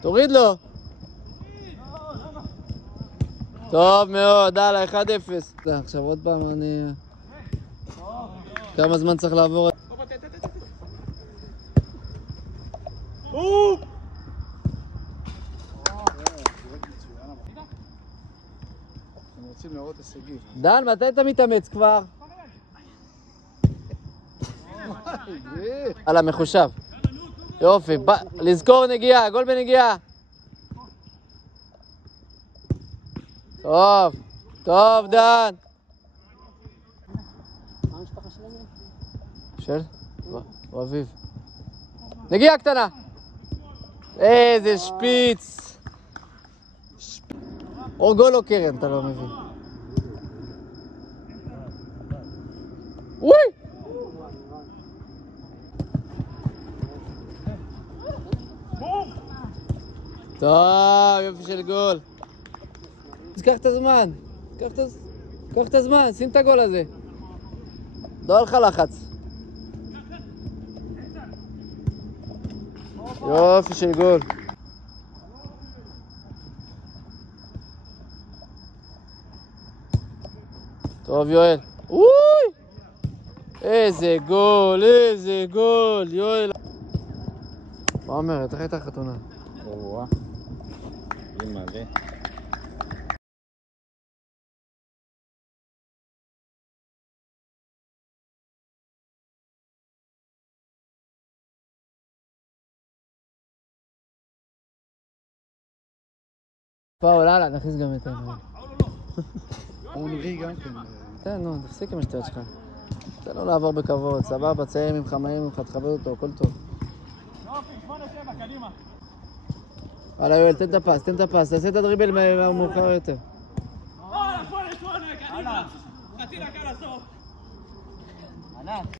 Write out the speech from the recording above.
תוריד לו. טוב מאוד, הלאה, 1-0. עכשיו עוד פעם אני... כמה זמן צריך לעבור? הם רוצים לראות הישגים. דן, מתי אתה מתאמץ כבר? על המחושב. יופי, לזכור נגיעה, גול בנגיעה. טוב, טוב דן. מה המשפחה שלנו? של? הוא אביב. נגיעה קטנה. איזה שפיץ. או גול או קרן, אתה לא מבין. וואי! טוב, יופי של גול. אז קח את הזמן. קח את הזמן, שים את הגול הזה. לא הלך לחץ. יופי של גול. טוב יואל. אוי! איזה גול, איזה גול, יואל. מה אומרת? איך הייתה חתונה? וואה. אימא ו... פאול, הלאה, נכניס גם את העניין. אונרי גם כן. תן, נו, תפסיק עם השטויות שלך. תן לו לעבור בכבוד, סבבה, צעיר ממך, מהיר ממך, תכבד אותו, הכל טוב. הלאה יואל, תן את הפס, תעשה את הדריבל מהמאוחר יותר. חצי דקה לסוף.